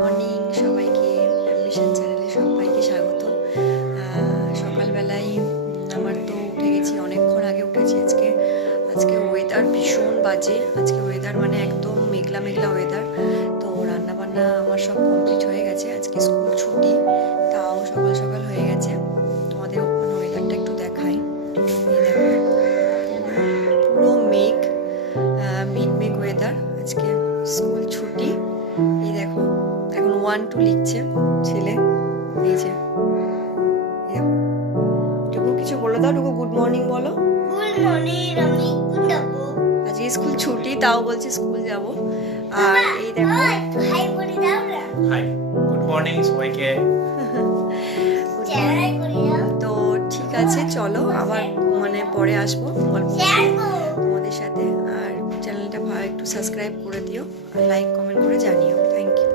Morning সবাইকে, ambition চ্যানেলে সবাইকে স্বাগত। সকালবেলায় আমার তো উঠে গেছি, অনেকক্ষণ আগে উঠেছি। আজকে ওয়েদার ভীষণ বাজে। আজকে ওয়েদার মানে একদম মেঘলা মেঘলা ওয়েদার। তো রান্নাবান্না আমার সব কমপ্লিট হয়ে গেছে। আজকে স্কুল ছুটি, তাও সকাল সকাল হয়ে গেছে। তোমাদের ওখানে ওয়েদারটা একটু দেখাই। এই দেখো, পুরো মেঘ, মেঘ ওয়েদার। আজকে স্কুল ছুটি। এই দেখো, এখন 1-2 লিখছে ছেলে। এই যে টুকু কিছু বলে দাও। টুকু গুড মর্নিং বলো। গুড মর্নিং, আমি স্কুল যাব। আজকে স্কুল ছুটি, তাও বলছি স্কুল যাব। আর এই দেখো, হাই বলে দাও না। হাই, গুড মর্নিং সবাইকে। চ্যানেল করে দাও। তো ঠিক আছে, চলো আবার মানে পরে আসবো গল্প তোমাদের সাথে। আর চ্যানেলটা ভালো একটু সাবস্ক্রাইব করে দিও, আর লাইক কমেন্ট করে জানিও। Thank you.